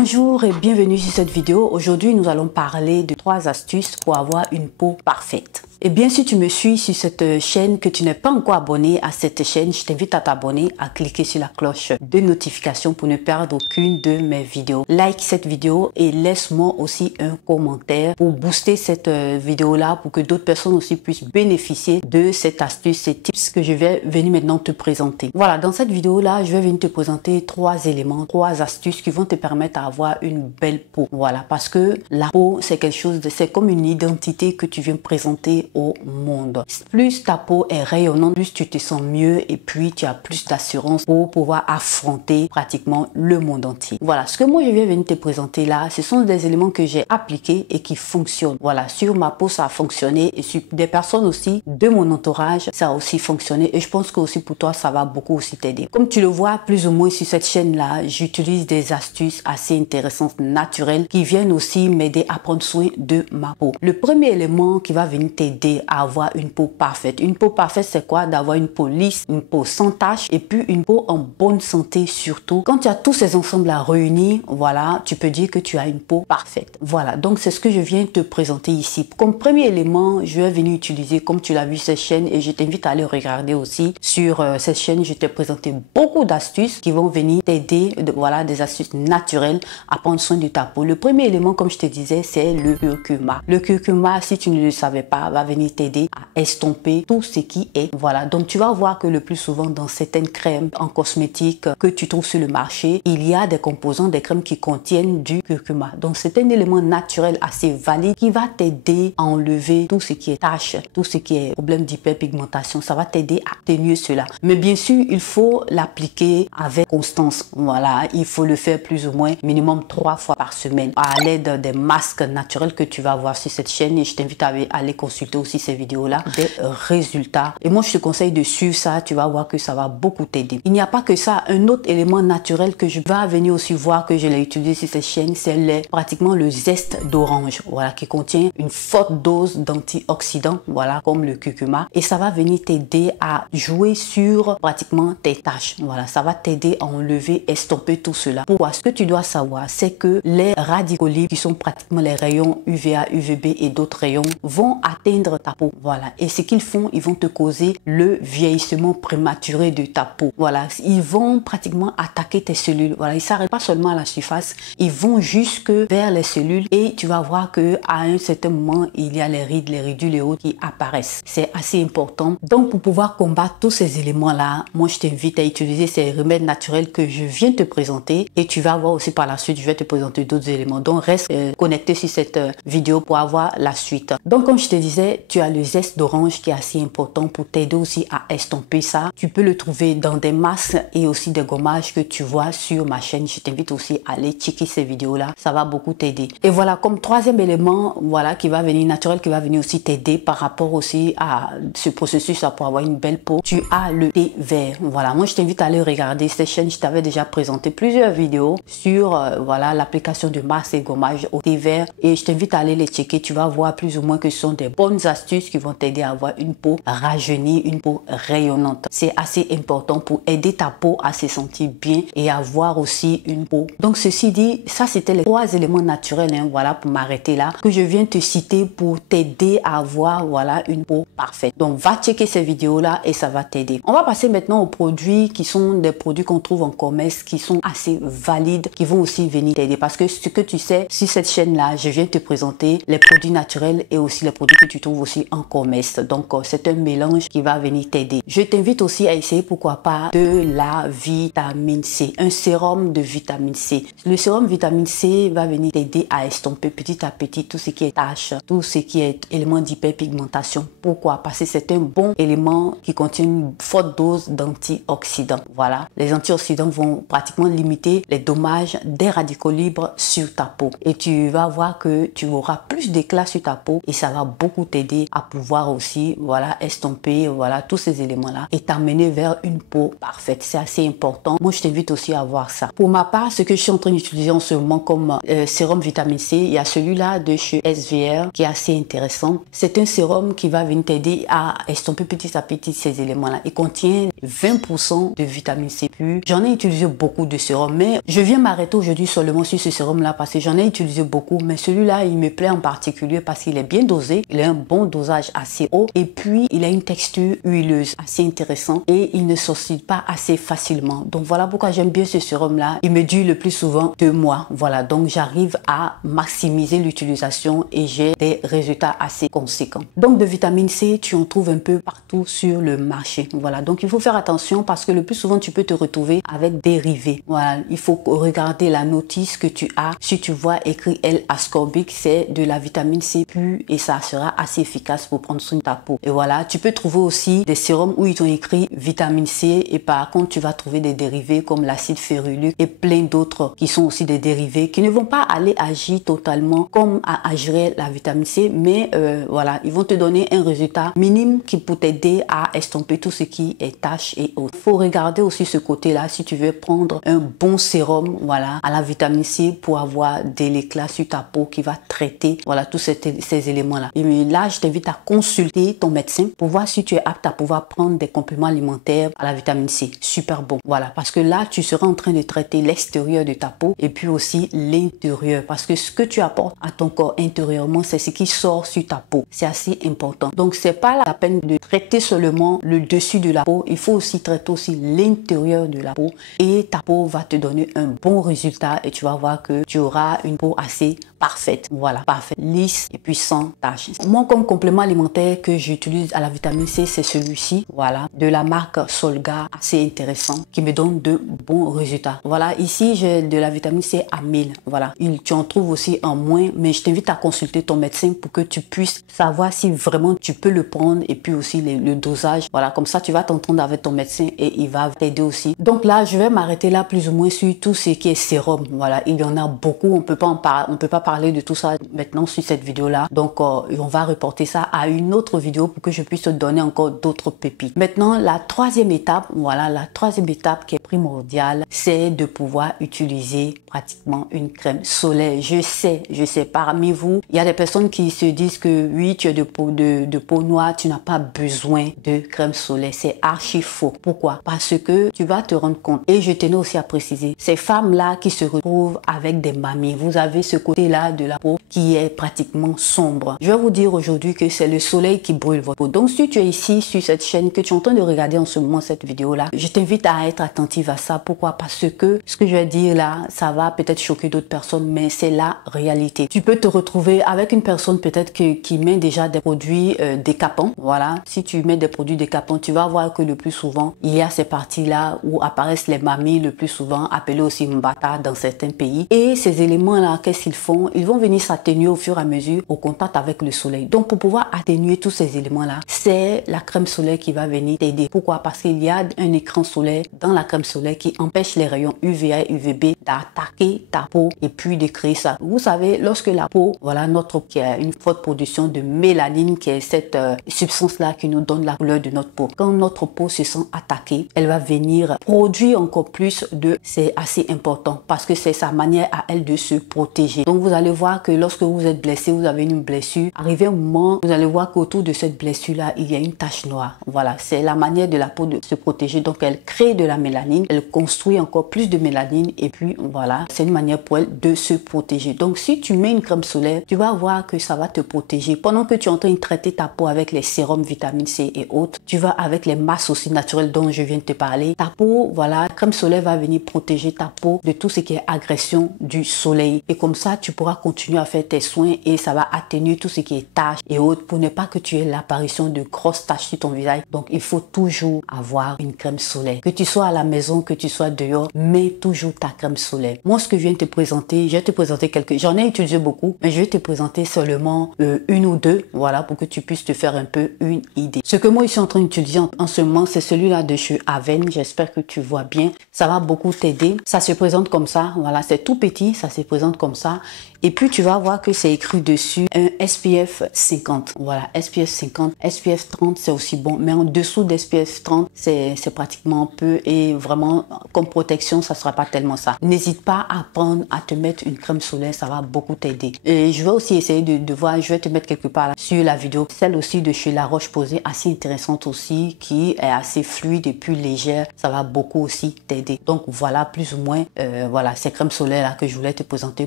Bonjour et bienvenue sur cette vidéo. Aujourd'hui, nous allons parler de 3 astuces pour avoir une peau parfaite. Et bien, si tu me suis sur cette chaîne, que tu n'es pas encore abonné à cette chaîne, je t'invite à t'abonner, à cliquer sur la cloche de notification pour ne perdre aucune de mes vidéos. Like cette vidéo et laisse-moi aussi un commentaire pour booster cette vidéo-là, pour que d'autres personnes aussi puissent bénéficier de cette astuce, ces tips que je vais venir maintenant te présenter. Voilà, dans cette vidéo-là, je vais venir te présenter 3 éléments, 3 astuces qui vont te permettre d'avoir une belle peau. Voilà, parce que la peau, c'est quelque chose de, c'est comme une identité que tu viens présenter au monde. Plus ta peau est rayonnante, plus tu te sens mieux et puis tu as plus d'assurance pour pouvoir affronter pratiquement le monde entier. Voilà, ce que moi je viens venir te présenter là, ce sont des éléments que j'ai appliqués et qui fonctionnent. Voilà, sur ma peau ça a fonctionné et sur des personnes aussi de mon entourage ça a aussi fonctionné et je pense que aussi pour toi ça va beaucoup aussi t'aider. Comme tu le vois plus ou moins sur cette chaîne là, j'utilise des astuces assez intéressantes, naturelles, qui viennent aussi m'aider à prendre soin de ma peau. Le premier élément qui va venir t'aider à avoir une peau parfaite. Une peau parfaite, c'est quoi? D'avoir une peau lisse, une peau sans tache et puis une peau en bonne santé surtout. Quand tu as tous ces ensembles à réunir, voilà, tu peux dire que tu as une peau parfaite. Voilà, donc c'est ce que je viens te présenter ici. Comme premier élément, je vais venir utiliser, comme tu l'as vu, cette chaîne et je t'invite à aller regarder aussi sur cette chaîne. Je t'ai présenté beaucoup d'astuces qui vont venir t'aider, voilà, des astuces naturelles à prendre soin de ta peau. Le premier élément, comme je te disais, c'est le curcuma. Le curcuma, si tu ne le savais pas, va venir t'aider à estomper tout ce qui est, voilà. Donc tu vas voir que le plus souvent dans certaines crèmes en cosmétique que tu trouves sur le marché, il y a des composants, des crèmes qui contiennent du curcuma. Donc c'est un élément naturel assez valide qui va t'aider à enlever tout ce qui est taches, tout ce qui est problème d'hyperpigmentation. Ça va t'aider à atténuer cela. Mais bien sûr, il faut l'appliquer avec constance. Voilà, il faut le faire plus ou moins minimum 3 fois par semaine à l'aide des masques naturels que tu vas voir sur cette chaîne et je t'invite à aller consulter aussi ces vidéos-là, des résultats. Et moi, je te conseille de suivre ça. Tu vas voir que ça va beaucoup t'aider. Il n'y a pas que ça. Un autre élément naturel que je vais venir aussi voir que je l'ai utilisé sur cette chaîne, c'est pratiquement le zeste d'orange. Voilà, qui contient une forte dose d'antioxydants, voilà, comme le curcuma. Et ça va venir t'aider à jouer sur pratiquement tes taches. Voilà, ça va t'aider à enlever, estomper tout cela. Pourquoi? Ce que tu dois savoir, c'est que les radicaux libres, qui sont pratiquement les rayons UVA, UVB et d'autres rayons, vont atteindre ta peau. Voilà. Et ce qu'ils font, ils vont te causer le vieillissement prématuré de ta peau. Voilà. Ils vont pratiquement attaquer tes cellules. Voilà. Ils s'arrêtent pas seulement à la surface, ils vont jusque vers les cellules et tu vas voir que à un certain moment, il y a les rides, les ridules et autres qui apparaissent. C'est assez important. Donc, pour pouvoir combattre tous ces éléments-là, moi, je t'invite à utiliser ces remèdes naturels que je viens te présenter et tu vas voir aussi par la suite, je vais te présenter d'autres éléments. Donc, reste connecté sur cette vidéo pour avoir la suite. Donc, comme je te disais, tu as le zeste d'orange qui est assez important pour t'aider aussi à estomper ça. Tu peux le trouver dans des masques et aussi des gommages que tu vois sur ma chaîne. Je t'invite aussi à aller checker ces vidéos-là. Ça va beaucoup t'aider. Et voilà, comme troisième élément, voilà, qui va venir naturel, qui va venir aussi t'aider par rapport aussi à ce processus pour avoir une belle peau. Tu as le thé vert. Voilà, moi je t'invite à aller regarder cette chaîne. Je t'avais déjà présenté plusieurs vidéos sur voilà, l'application de masques et gommages au thé vert et je t'invite à aller les checker. Tu vas voir plus ou moins que ce sont des bonnes astuces qui vont t'aider à avoir une peau rajeunie, une peau rayonnante. C'est assez important pour aider ta peau à se sentir bien et avoir aussi une peau. Donc ceci dit, ça c'était les 3 éléments naturels, hein, voilà, pour m'arrêter là, que je viens te citer pour t'aider à avoir, voilà, une peau parfaite. Donc va checker ces vidéos là et ça va t'aider. On va passer maintenant aux produits qui sont des produits qu'on trouve en commerce, qui sont assez valides, qui vont aussi venir t'aider parce que ce que tu sais, sur cette chaîne là, je viens te présenter les produits naturels et aussi les produits que tu trouves aussi en commerce. Donc c'est un mélange qui va venir t'aider. Je t'invite aussi à essayer pourquoi pas de la vitamine C, un sérum de vitamine C. Le sérum vitamine C va venir t'aider à estomper petit à petit tout ce qui est taches, tout ce qui est élément d'hyperpigmentation. Pourquoi? Parce que c'est un bon élément qui contient une forte dose d'antioxydants. Voilà, les antioxydants vont pratiquement limiter les dommages des radicaux libres sur ta peau et tu vas voir que tu auras plus d'éclat sur ta peau et ça va beaucoup t'aider t'aider à pouvoir aussi, voilà, estomper, voilà, tous ces éléments-là et t'amener vers une peau parfaite. C'est assez important. Moi, je t'invite aussi à voir ça. Pour ma part, ce que je suis en train d'utiliser en ce moment comme sérum vitamine C, il y a celui-là de chez SVR qui est assez intéressant. C'est un sérum qui va venir t'aider à estomper petit à petit ces éléments-là. Il contient 20% de vitamine C pure. J'en ai utilisé beaucoup de sérums, mais je viens m'arrêter aujourd'hui seulement sur ce sérum-là parce que j'en ai utilisé beaucoup, mais celui-là, il me plaît en particulier parce qu'il est bien dosé, il a un bon dosage assez haut et puis il a une texture huileuse assez intéressante et il ne s'oxyde pas assez facilement. Donc voilà pourquoi j'aime bien ce sérum-là. Il me dure le plus souvent 2 mois. Voilà, donc j'arrive à maximiser l'utilisation et j'ai des résultats assez conséquents. Donc de vitamine C, tu en trouves un peu partout sur le marché. Voilà, donc il faut faire attention parce que le plus souvent tu peux te retrouver avec dérivés. Voilà, il faut regarder la notice que tu as. Si tu vois écrit L-ascorbic, c'est de la vitamine C pure et ça sera assez efficace pour prendre soin de ta peau. Et voilà, tu peux trouver aussi des sérums où ils ont écrit vitamine C et par contre tu vas trouver des dérivés comme l'acide férulique et plein d'autres qui sont aussi des dérivés qui ne vont pas aller agir totalement comme agirait la vitamine C, mais voilà, ils vont te donner un résultat minime qui peut t'aider à estomper tout ce qui est taches et autres. Il faut regarder aussi ce côté-là si tu veux prendre un bon sérum, voilà, à la vitamine C pour avoir de l'éclat sur ta peau qui va traiter, voilà, tous ces éléments-là. Et là, je t'invite à consulter ton médecin pour voir si tu es apte à pouvoir prendre des compléments alimentaires à la vitamine C. Super bon, voilà, parce que là, tu seras en train de traiter l'extérieur de ta peau et puis aussi l'intérieur, parce que ce que tu apportes à ton corps intérieurement, c'est ce qui sort sur ta peau. C'est assez important. Donc, c'est pas la peine de traiter seulement le dessus de la peau, il faut aussi traiter aussi l'intérieur de la peau et ta peau va te donner un bon résultat et tu vas voir que tu auras une peau assez parfaite. Voilà, parfaite, lisse et puis sans taches. Moi, comme complément alimentaire que j'utilise à la vitamine C, c'est celui-ci, voilà, de la marque Solgar, assez intéressant, qui me donne de bons résultats. Voilà, ici, j'ai de la vitamine C à 1000. Voilà, tu en trouves aussi en moins, mais je t'invite à consulter ton médecin pour que tu puisses savoir si vraiment tu peux le prendre et puis aussi le dosage. Voilà, comme ça, tu vas t'entendre avec ton médecin et il va t'aider aussi. Donc là, je vais m'arrêter là plus ou moins sur tout ce qui est sérum. Voilà, il y en a beaucoup. On peut pas parler de tout ça maintenant sur cette vidéo-là. Donc, on va reporter ça à une autre vidéo pour que je puisse te donner encore d'autres pépites. Maintenant, la troisième étape, voilà, la troisième étape qui est primordiale, c'est de pouvoir utiliser pratiquement une crème solaire. Je sais, parmi vous, il y a des personnes qui se disent que oui, tu as de peau noire, tu n'as pas besoin de crème solaire. C'est archi faux. Pourquoi? Parce que tu vas te rendre compte, et je tenais aussi à préciser, ces femmes-là qui se retrouvent avec des mamies, vous avez ce côté-là de la peau qui est pratiquement sombre. Je vais vous dire aujourd'hui que c'est le soleil qui brûle votre peau. Donc, si tu es ici sur cette chaîne, que tu es en train de regarder en ce moment cette vidéo-là, je t'invite à être attentive à ça. Pourquoi? Parce que ce que je vais dire là, ça va peut-être choquer d'autres personnes, mais c'est la réalité. Tu peux te retrouver avec une personne peut-être qui met déjà des produits décapants. Voilà, si tu mets des produits décapants, tu vas voir que le plus souvent, il y a ces parties-là où apparaissent les mamies, le plus souvent appelées aussi mbata dans certains pays. Et ces éléments-là, qu'est-ce qu'ils font? Ils vont venir s'atténuer au fur et à mesure au contact avec le soleil. Donc, pour pouvoir atténuer tous ces éléments-là, c'est la crème solaire qui va venir t'aider. Pourquoi? Parce qu'il y a un écran solaire dans la crème solaire qui empêche les rayons UVA et UVB d'attaquer ta peau et puis de créer ça. Vous savez, lorsque la peau, voilà, qui a une forte production de mélanine, qui est cette substance-là qui nous donne la couleur de notre peau. Quand notre peau se sent attaquée, elle va venir produire encore plus c'est assez important parce que c'est sa manière à elle de se protéger. Donc, vous allez voir que lorsque vous êtes blessé, vous avez une blessure, arrivé un moment, vous allez voir qu'autour de cette blessure-là, il y a une tache noire. Voilà, c'est la manière de la peau de se protéger. Donc, elle crée de la mélanine, elle construit encore plus de mélanine et puis voilà, c'est une manière pour elle de se protéger. Donc, si tu mets une crème solaire, tu vas voir que ça va te protéger. Pendant que tu es en train de traiter ta peau avec les sérums vitamine C et autres, tu vas avec les masques aussi naturelles dont je viens de te parler. Ta peau, voilà, la crème solaire va venir protéger ta peau de tout ce qui est agression du soleil. Et comme ça, tu pourras continuer à faire tes soins et ça va atténuer tout ce qui est taches et autres pour ne pas que tu aies l'apparition de grosses taches sur ton visage. Donc, il faut toujours avoir une crème solaire. Que tu sois à la maison, que tu sois dehors, mets toujours ta crème solaire. Moi, ce que je viens de te présenter, je vais te présenter quelques... J'en ai utilisé beaucoup, mais je vais te présenter seulement une ou deux, voilà, pour que tu puisses te faire un peu une idée. Ce que moi, je suis en train d'utiliser en ce moment, c'est celui-là de chez Aven. J'espère que tu vois bien. Ça va beaucoup t'aider. Ça se présente comme ça, voilà, c'est tout petit, ça se présente comme ça. Et puis tu vas voir que c'est écrit dessus un SPF 50. Voilà, SPF 50, SPF 30 c'est aussi bon, mais en dessous d'SPF 30 c'est pratiquement peu et vraiment comme protection ça sera pas tellement ça. N'hésite pas à prendre, à te mettre une crème solaire, ça va beaucoup t'aider. Et je vais aussi essayer de voir, je vais te mettre quelque part là, sur la vidéo, celle aussi de chez La Roche-Posay, assez intéressante aussi, qui est assez fluide et plus légère, ça va beaucoup aussi t'aider. Donc voilà plus ou moins voilà ces crèmes solaires là que je voulais te présenter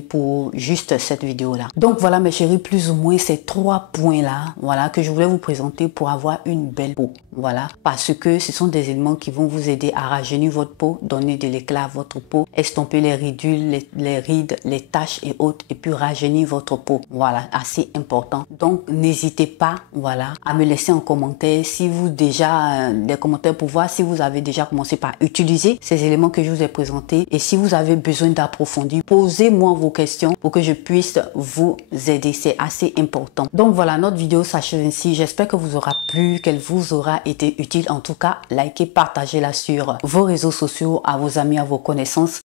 pour juste cette vidéo là. Donc voilà mes chéris, plus ou moins ces 3 points là, voilà que je voulais vous présenter pour avoir une belle peau. Voilà, parce que ce sont des éléments qui vont vous aider à rajeunir votre peau, donner de l'éclat à votre peau, estomper les ridules, les rides, les taches et autres, et puis rajeunir votre peau. Voilà, assez important. Donc n'hésitez pas, voilà, à me laisser en commentaire si vous déjà des commentaires pour voir si vous avez déjà commencé par utiliser ces éléments que je vous ai présentés, et si vous avez besoin d'approfondir, posez-moi vos questions pour que je puisse vous aider. C'est assez important. Donc voilà, notre vidéo s'achève ainsi. J'espère que vous aura plu, qu'elle vous aura été utile. En tout cas, likez, partagez-la sur vos réseaux sociaux, à vos amis, à vos connaissances.